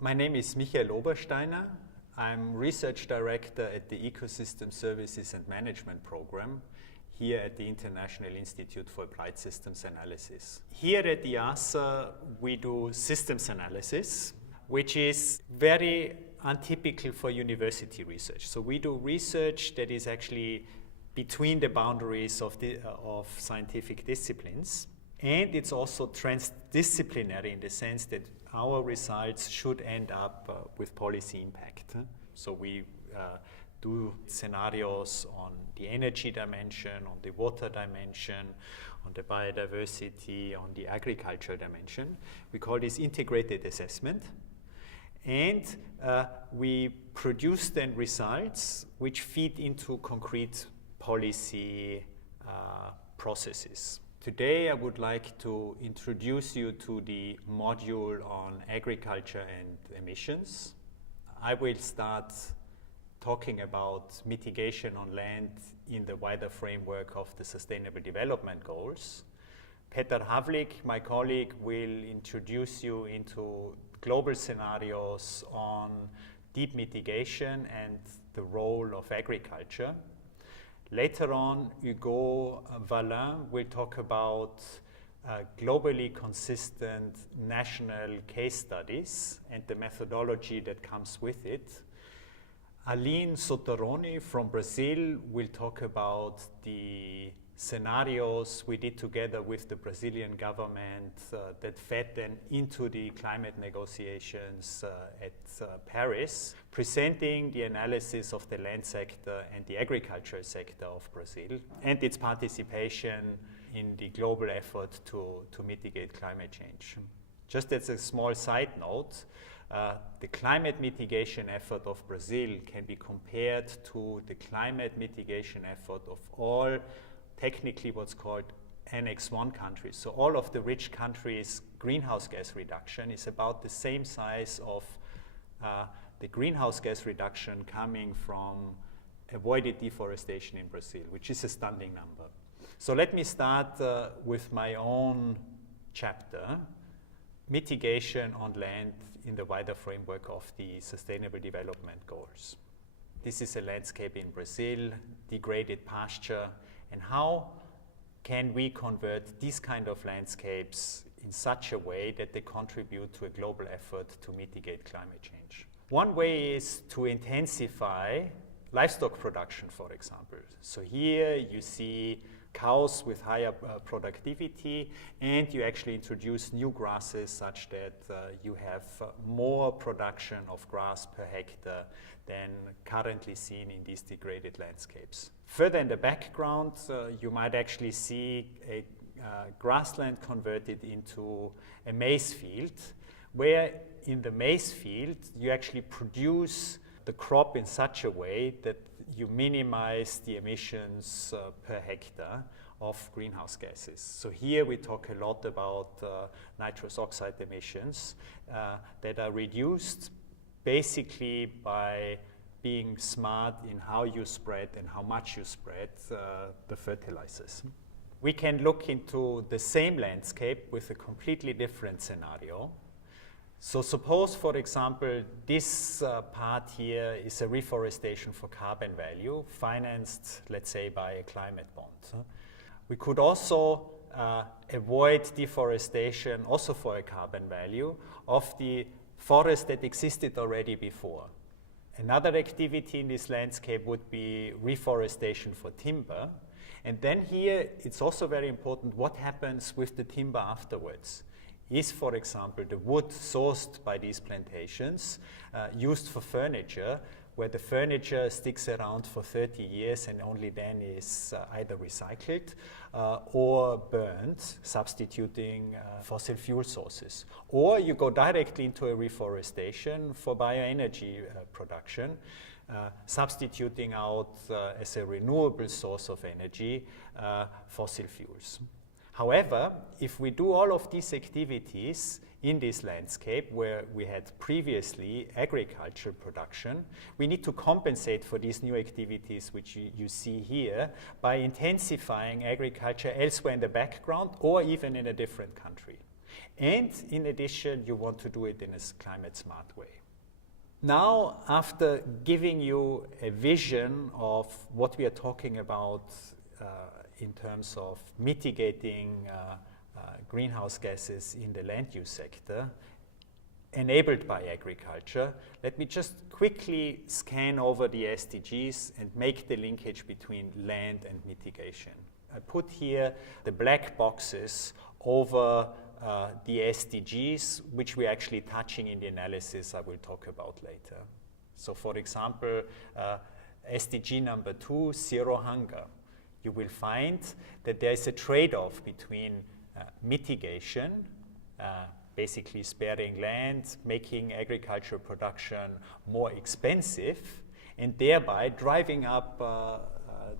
My name is Michael Obersteiner. I'm Research Director at the Ecosystem Services and Management Program here at the International Institute for Applied Systems Analysis. Here at the IASA, we do systems analysis, which is very untypical for university research. So we do research that is actually between the boundaries of scientific disciplines. And it's also transdisciplinary in the sense that our results should end up with policy impact. So we do scenarios on the energy dimension, on the water dimension, on the biodiversity, on the agriculture dimension. We call this integrated assessment. And we produce then results which feed into concrete policy processes. Today, I would like to introduce you to the module on agriculture and emissions. I will start talking about mitigation on land in the wider framework of the Sustainable Development Goals. Peter Havlik, my colleague, will introduce you into global scenarios on deep mitigation and the role of agriculture. Later on, Hugo Vallin will talk about globally consistent national case studies and the methodology that comes with it. Aline Soteroni from Brazil will talk about the scenarios we did together with the Brazilian government that fed then into the climate negotiations at Paris, presenting the analysis of the land sector and the agriculture sector of Brazil and its participation in the global effort to mitigate climate change. Just as a small side note, the climate mitigation effort of Brazil can be compared to the climate mitigation effort of all technically what's called Annex 1 countries. So all of the rich countries' greenhouse gas reduction is about the same size of the greenhouse gas reduction coming from avoided deforestation in Brazil, which is a stunning number. So let me start with my own chapter, mitigation on land in the wider framework of the Sustainable Development Goals. This is a landscape in Brazil, degraded pasture, and how can we convert these kind of landscapes in such a way that they contribute to a global effort to mitigate climate change? One way is to intensify livestock production, for example. So here you see cows with higher productivity, and you actually introduce new grasses such that you have more production of grass per hectare than currently seen in these degraded landscapes. Further in the background, you might actually see a grassland converted into a maize field, where in the maize field you actually produce the crop in such a way that you minimize the emissions per hectare of greenhouse gases. So here we talk a lot about nitrous oxide emissions that are reduced basically by being smart in how you spread and how much you spread the fertilizers. We can look into the same landscape with a completely different scenario. So suppose, for example, this part here is a reforestation for carbon value, financed, let's say, by a climate bond. We could also avoid deforestation, also for a carbon value, of the forest that existed already before. Another activity in this landscape would be reforestation for timber. And then here, it's also very important what happens with the timber afterwards. Is, for example, the wood sourced by these plantations used for furniture, where the furniture sticks around for 30 years and only then is either recycled or burned, substituting fossil fuel sources. Or you go directly into a reforestation for bioenergy production, substituting out as a renewable source of energy fossil fuels. However, if we do all of these activities in this landscape where we had previously agricultural production, we need to compensate for these new activities which you see here by intensifying agriculture elsewhere in the background or even in a different country. And in addition, you want to do it in a climate smart way. Now, after giving you a vision of what we are talking about in terms of mitigating greenhouse gases in the land use sector, enabled by agriculture, let me just quickly scan over the SDGs and make the linkage between land and mitigation. I put here the black boxes over the SDGs, which we're actually touching in the analysis I will talk about later. So for example, SDG number 2, zero hunger. You will find that there is a trade-off between mitigation, basically sparing land, making agricultural production more expensive, and thereby driving up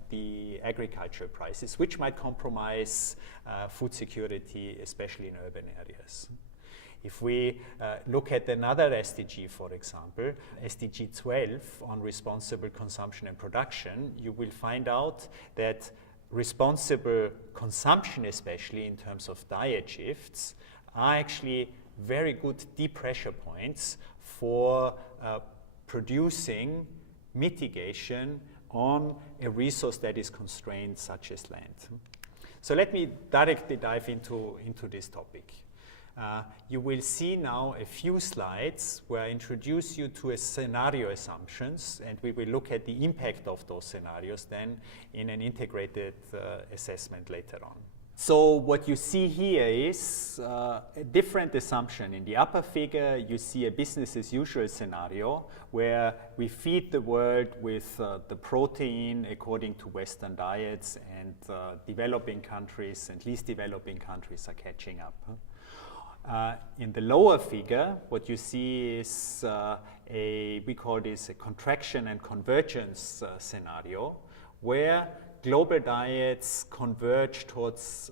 the agricultural prices, which might compromise food security, especially in urban areas. If we look at another SDG, for example, SDG 12 on responsible consumption and production, you will find out that responsible consumption, especially in terms of diet shifts, are actually very good depressure points for producing mitigation on a resource that is constrained, such as land. So let me directly dive into this topic. You will see now a few slides where I introduce you to a scenario assumptions, and we will look at the impact of those scenarios then in an integrated assessment later on. So what you see here is a different assumption. In the upper figure, you see a business as usual scenario where we feed the world with the protein according to Western diets, and developing countries and least developing countries are catching up. In the lower figure, what you see is we call this a contraction and convergence scenario, where global diets converge towards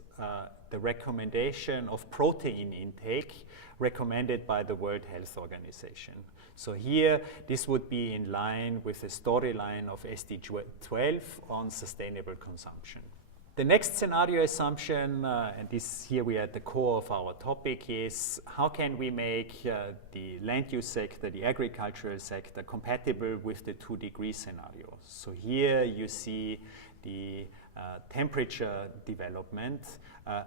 the recommendation of protein intake recommended by the World Health Organization. So here, this would be in line with the storyline of SDG 12 on sustainable consumption. The next scenario assumption, and this here we are at the core of our topic, is how can we make the land use sector, the agricultural sector, compatible with the 2-degree scenario. So here you see the temperature development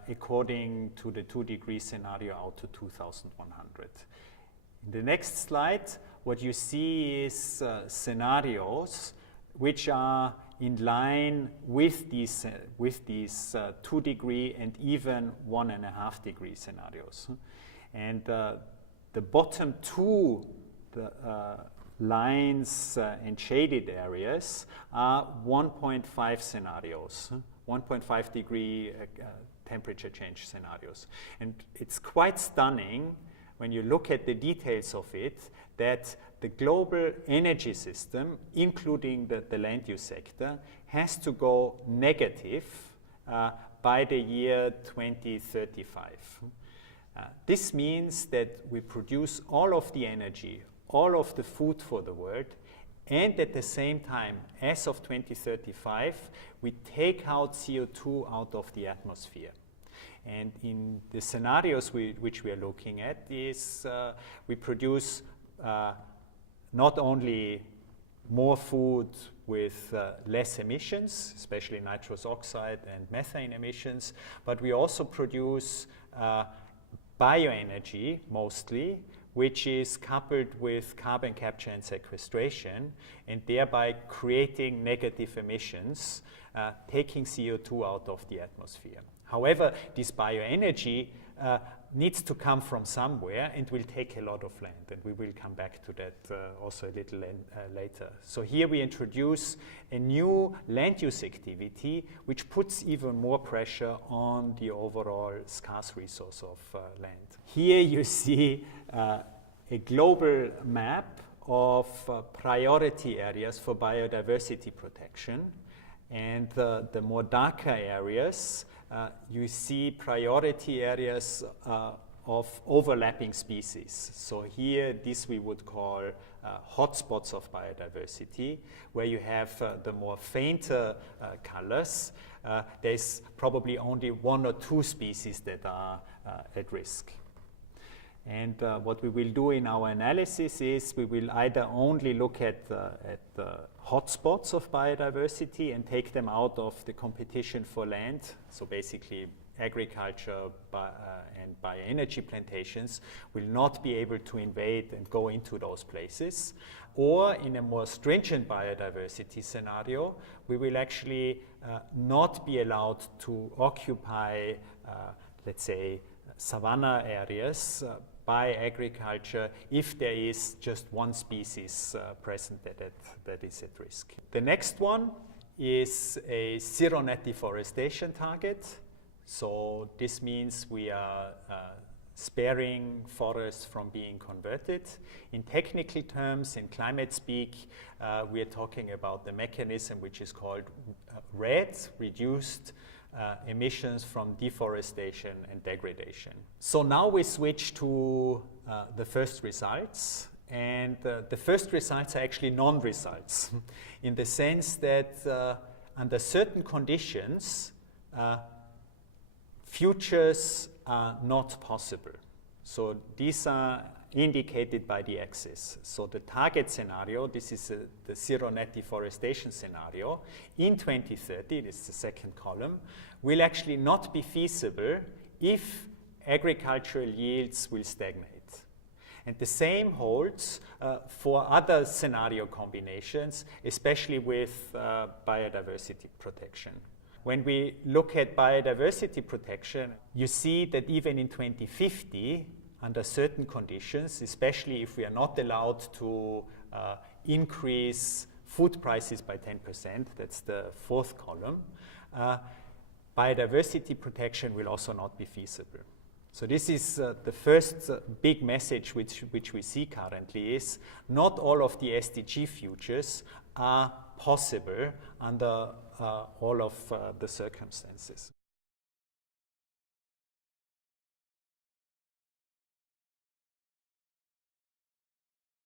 according to the 2-degree scenario out to 2100. In the next slide, what you see is scenarios which are in line with these 2-degree and even 1.5-degree scenarios. And the bottom two lines and shaded areas are 1.5 scenarios, 1.5-degree temperature change scenarios. And it's quite stunning when you look at the details of it, that the global energy system, including the land use sector, has to go negative by the year 2035. This means that we produce all of the energy, all of the food for the world, and at the same time, as of 2035, we take out CO2 out of the atmosphere. And in the scenarios which we are looking at is we produce not only more food with less emissions, especially nitrous oxide and methane emissions, but we also produce bioenergy mostly, which is coupled with carbon capture and sequestration, and thereby creating negative emissions, taking CO2 out of the atmosphere. However, this bioenergy needs to come from somewhere and will take a lot of land, and we will come back to that also a little later. So here we introduce a new land use activity which puts even more pressure on the overall scarce resource of land. Here you see a global map of priority areas for biodiversity protection, and the more darker areas you see priority areas of overlapping species. So here, this we would call hotspots of biodiversity, where you have the more fainter colors. There's probably only 1 or 2 species that are at risk. And what we will do in our analysis is we will either only look at the hotspots of biodiversity and take them out of the competition for land, so basically agriculture and bioenergy plantations will not be able to invade and go into those places. Or in a more stringent biodiversity scenario, we will actually not be allowed to occupy, let's say, savanna areas by agriculture if there is just one species present that is at risk. The next one is a zero net deforestation target. So this means we are sparing forests from being converted. In technical terms, in climate speak, we are talking about the mechanism which is called REDD, reduced emissions from deforestation and degradation. So now we switch to the first results, and the first results are actually non-results in the sense that under certain conditions futures are not possible. So these are indicated by the axis. So the target scenario, this is the zero net deforestation scenario, in 2030, this is the second column, will actually not be feasible if agricultural yields will stagnate. And the same holds for other scenario combinations, especially with biodiversity protection. When we look at biodiversity protection, you see that even in 2050, under certain conditions, especially if we are not allowed to increase food prices by 10%, that's the fourth column, biodiversity protection will also not be feasible. So this is the first big message which we see currently is not all of the SDG futures are possible under all of the circumstances.